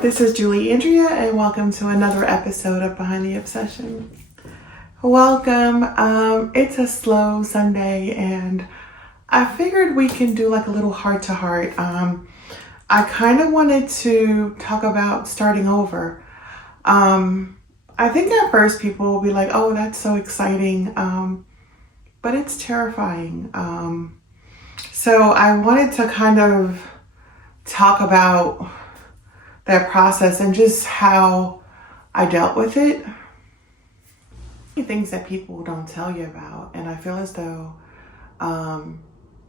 This is Julie Andrea, and welcome to another episode of Behind the Obsession. Welcome. It's a slow Sunday, and I figured we can do like a little heart-to-heart. I kind of wanted to talk about starting over. I think at first people will be like, oh, that's so exciting, but it's terrifying. So I wanted to kind of talk about that process and just how I dealt with it. Things that people don't tell you about, and I feel as though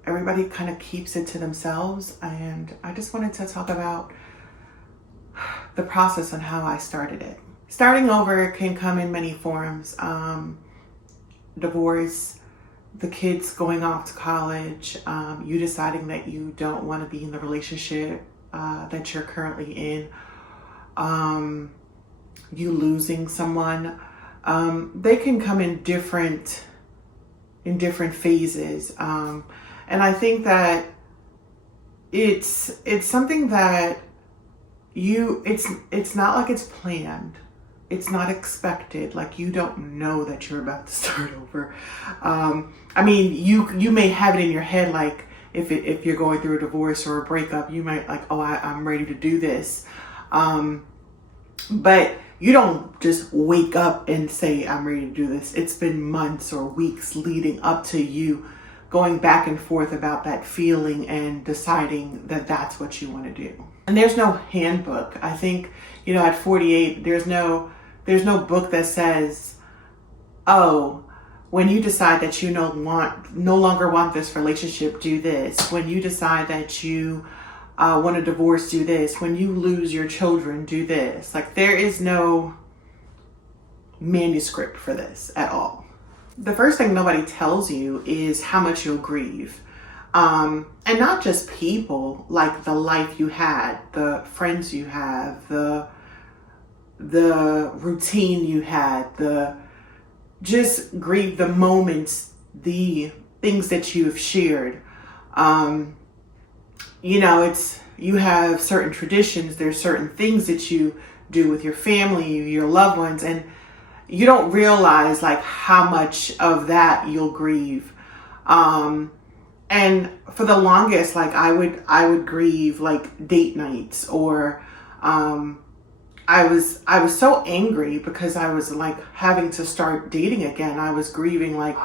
everybody kind of keeps it to themselves, and I just wanted to talk about the process and how I started it. Starting over can come in many forms. Divorce, the kids going off to college, you deciding that you don't want to be in the relationship that you're currently in, you losing someone. They can come in different phases, and I think that it's something that it's not like it's planned. It's not expected. Like, you don't know that you're about to start over. I mean, you may have it in your head, like if you're going through a divorce or a breakup, you might like, oh, I'm ready to do this. But you don't just wake up and say, I'm ready to do this. It's been months or weeks leading up to you going back and forth about that feeling and deciding that that's what you want to do. And there's no handbook. I think, at 48, there's no book that says, oh, when you decide that you no longer want this relationship, do this. When you decide that you want a divorce, do this. When you lose your children, do this. Like, there is no manuscript for this at all. The first thing nobody tells you is how much you'll grieve. And not just people, like the life you had, the friends you have, the routine you had, just grieve the moments, the things that you've shared. You have certain traditions, there's certain things that you do with your family, your loved ones, and you don't realize like how much of that you'll grieve. And for the longest, like I would grieve like date nights, or I was so angry because I was like having to start dating again. I was grieving like,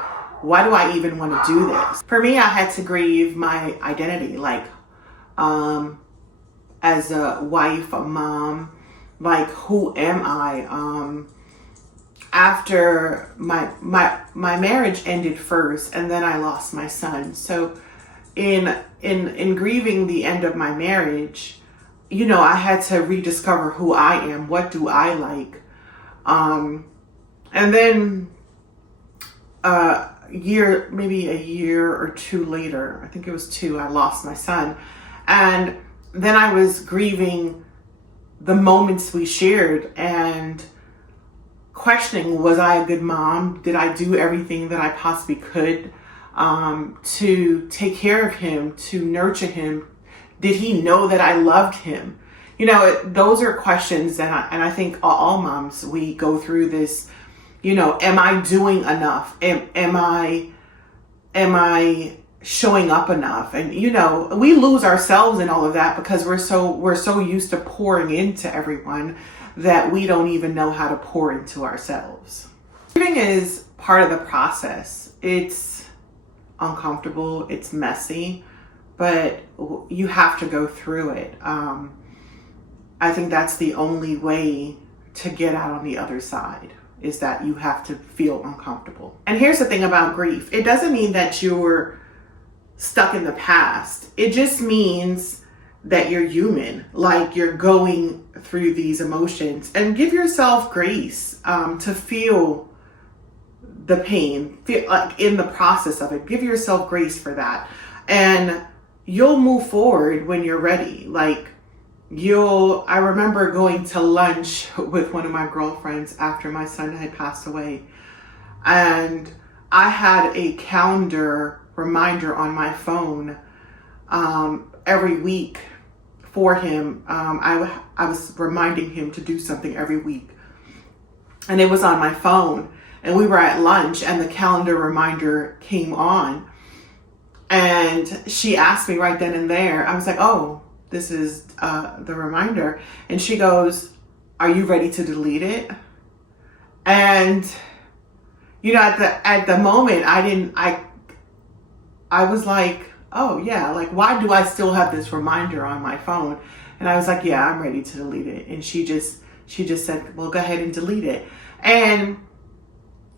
why do I even want to do this? For me, I had to grieve my identity, like as a wife, a mom, like who am I? After my marriage ended first, and then I lost my son. So in grieving the end of my marriage, I had to rediscover who I am. What do I like? And then maybe a year or two later, I think it was 2, I lost my son. And then I was grieving the moments we shared and questioning, was I a good mom? Did I do everything that I possibly could to take care of him, to nurture him? Did he know that I loved him? Those are questions that I think all moms, we go through this, am I doing enough? Am I showing up enough? And, we lose ourselves in all of that because we're so used to pouring into everyone that we don't even know how to pour into ourselves. Grieving is part of the process. It's uncomfortable, it's messy, but you have to go through it. I think that's the only way to get out on the other side, is that you have to feel uncomfortable. And here's the thing about grief. It doesn't mean that you're stuck in the past. It just means that you're human, like you're going through these emotions, and give yourself grace to feel the pain, feel like in the process of it. Give yourself grace for that. And you'll move forward when you're ready. Like I remember going to lunch with one of my girlfriends after my son had passed away. And I had a calendar reminder on my phone every week for him. I was reminding him to do something every week. And it was on my phone. And we were at lunch and the calendar reminder came on. And she asked me right then and there, I was like, oh, this is the reminder. And she goes, are you ready to delete it? And, you know, at the moment, I was like, oh yeah, like, why do I still have this reminder on my phone? And I was like, yeah, I'm ready to delete it. And she just said, well, go ahead and delete it. And,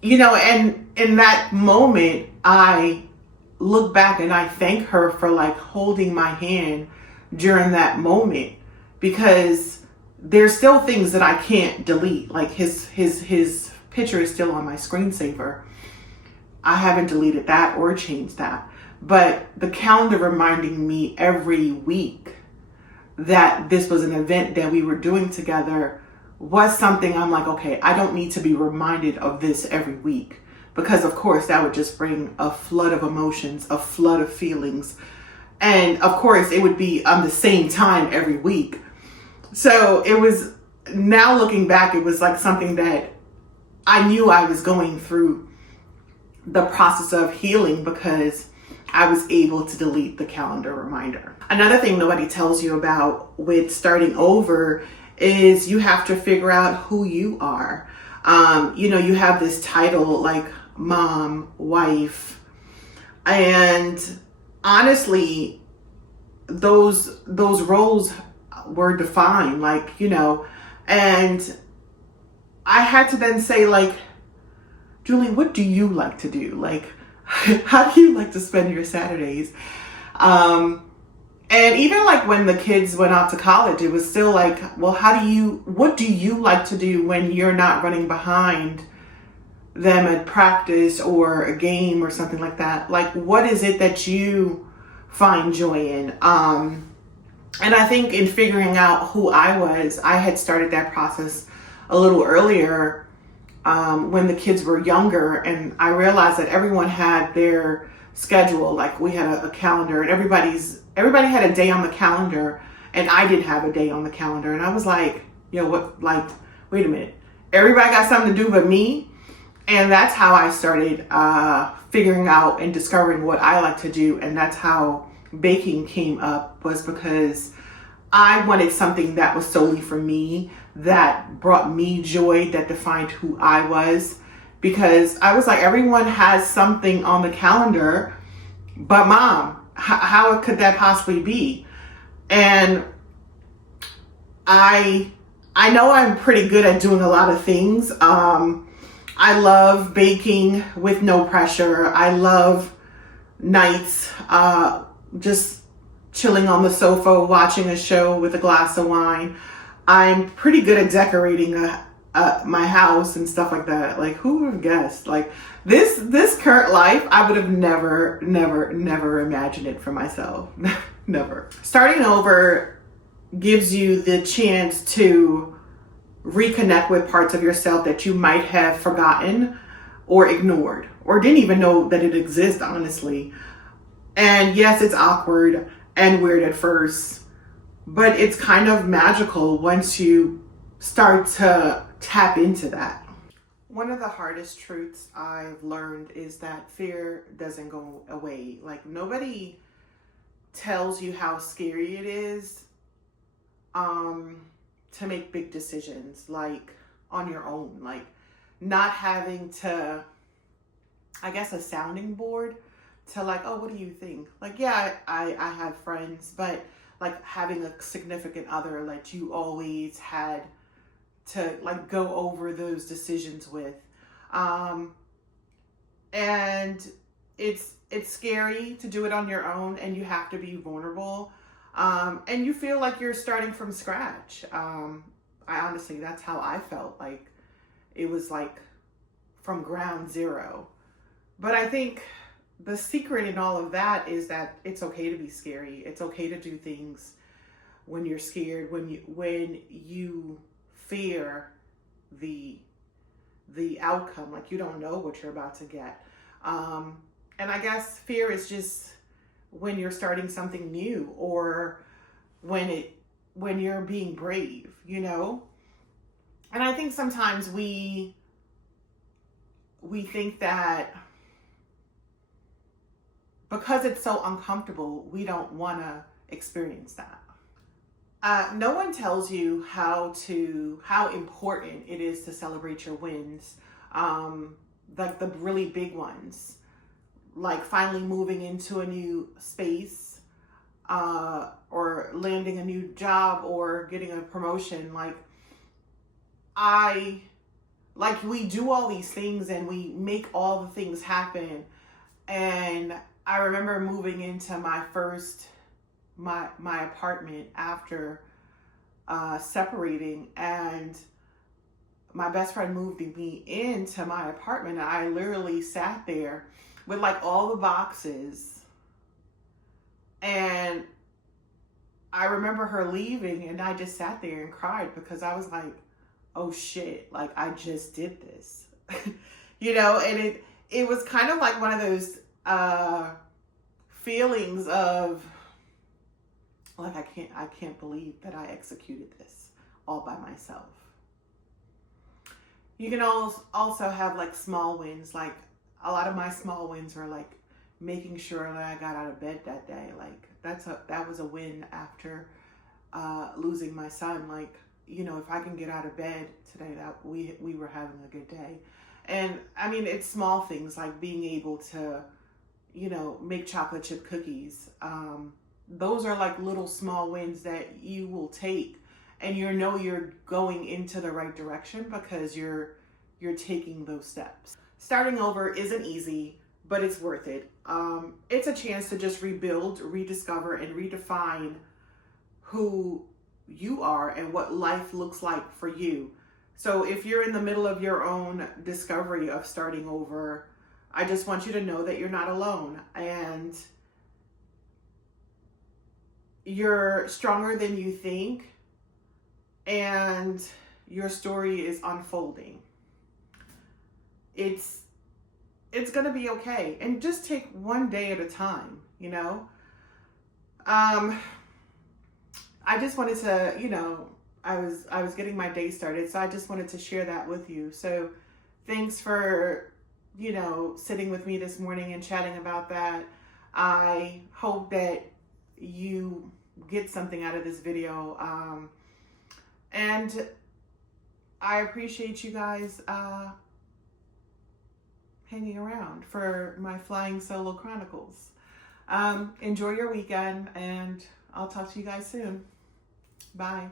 you know, and in that moment, I look back and I thank her for like holding my hand during that moment, because there's still things that I can't delete. Like his picture is still on my screensaver. I haven't deleted that or changed that. But the calendar reminding me every week that this was an event that we were doing together was something I'm like, okay, I don't need to be reminded of this every week, because of course that would just bring a flood of emotions, a flood of feelings. And of course it would be on the same time every week. So it was, now looking back, it was like something that I knew I was going through the process of healing, because I was able to delete the calendar reminder. Another thing nobody tells you about with starting over is you have to figure out who you are. You know, you have this title like mom, wife, and honestly, those roles were defined, like, you know, and I had to then say, like, Julie, what do you like to do? Like, how do you like to spend your Saturdays? And even like when the kids went off to college, it was still like, well, what do you like to do when you're not running behind them at practice or a game or something like that? Like, what is it that you find joy in? And I think in figuring out who I was, I had started that process a little earlier, when the kids were younger, and I realized that everyone had their schedule. Like we had a calendar, and everybody had a day on the calendar, and I didn't have a day on the calendar. And I was like, yo, what, like, wait a minute. Everybody got something to do but me. And that's how I started figuring out and discovering what I like to do. And that's how baking came up, was because I wanted something that was solely for me, that brought me joy, that defined who I was. Because I was like, everyone has something on the calendar but mom. How could that possibly be? And I know I'm pretty good at doing a lot of things. I love baking with no pressure. I love nights just chilling on the sofa, watching a show with a glass of wine. I'm pretty good at decorating my house and stuff like that. Like, who would have guessed? Like this current life, I would have never imagined it for myself. Never. Starting over gives you the chance to reconnect with parts of yourself that you might have forgotten or ignored or didn't even know that it exists, honestly. And yes, it's awkward and weird at first, but it's kind of magical once you start to tap into that. One of the hardest truths I've learned is that fear doesn't go away. Like, nobody tells you how scary it is to make big decisions, like on your own, like not having to, I guess, a sounding board to like, oh, what do you think? Like, yeah, I have friends, but like having a significant other that you always had to like go over those decisions with. And it's scary to do it on your own, and you have to be vulnerable. And you feel like you're starting from scratch. I honestly, that's how I felt. Like it was like from ground zero. But I think the secret in all of that is that it's okay to be scary. It's okay to do things when you're scared, when you fear the outcome, like you don't know what you're about to get. And I guess fear is just when you're starting something new, or when when you're being brave, you know? And I think sometimes we think that because it's so uncomfortable, we don't want to experience that. No one tells you how important it is to celebrate your wins, like the really big ones, like finally moving into a new space, or landing a new job or getting a promotion. We do all these things and we make all the things happen. And I remember moving into my apartment after separating, and my best friend moved me into my apartment, and I literally sat there with like all the boxes, and I remember her leaving, and I just sat there and cried because I was like, oh shit, like I just did this. You know, and it was kind of like one of those feelings of like, I can't believe that I executed this all by myself. You can also have like small wins. Like a lot of my small wins are like making sure that I got out of bed that day. Like that was a win after losing my son. Like, you know, if I can get out of bed today, that we were having a good day. And I mean, it's small things like being able to, you know, make chocolate chip cookies. Those are like little small wins that you will take, and you know you're going into the right direction because you're taking those steps. Starting over isn't easy, but it's worth it. It's a chance to just rebuild, rediscover, and redefine who you are and what life looks like for you. So if you're in the middle of your own discovery of starting over, I just want you to know that you're not alone, and you're stronger than you think, and your story is unfolding. It's gonna be okay, and just take one day at a time, you know? I just wanted to, you know, I was getting my day started, so I just wanted to share that with you. So thanks for, you know, sitting with me this morning and chatting about that. I hope that you get something out of this video. And I appreciate you guys hanging around for my Flying Solo Chronicles. Enjoy your weekend, and I'll talk to you guys soon. Bye.